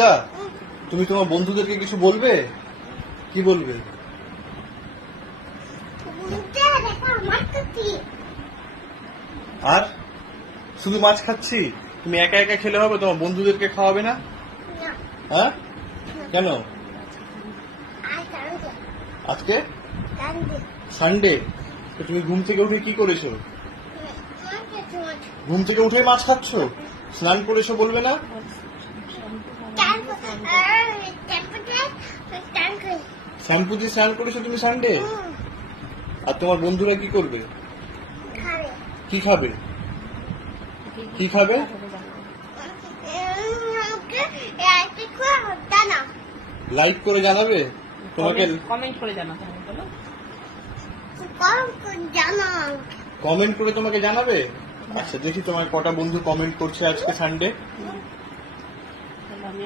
দা, তুমি তোমার বন্ধুদেরকে কিছু বলবে? কি বলবে? আর শুধু মাছ খাচ্ছি? তুমি একা একা খেলে হবে? তোমার বন্ধুদেরকে খাওয়াবে না? হ্যাঁ, কেন? আজকে সানডে, তো তুমি ঘুম থেকে উঠে কি করেছো? ঘুম থেকে উঠে মাছ খাচ্ছ? স্নান করেছো বলবে না? শ্যাম্পু দিয়ে স্নান করেছো তুমি সানডে? আর তোমার বন্ধুরা কি করবে? কি খাবে? কি খাবে? লাইক করে জানাবে তোমাকে? কমেন্ট করে জানাতে হবে, বলো। কমেন্ট করে তোমাকে জানাবে? আচ্ছা, দেখি তোমার কটা বন্ধু কমেন্ট করছে আজকে সানডে।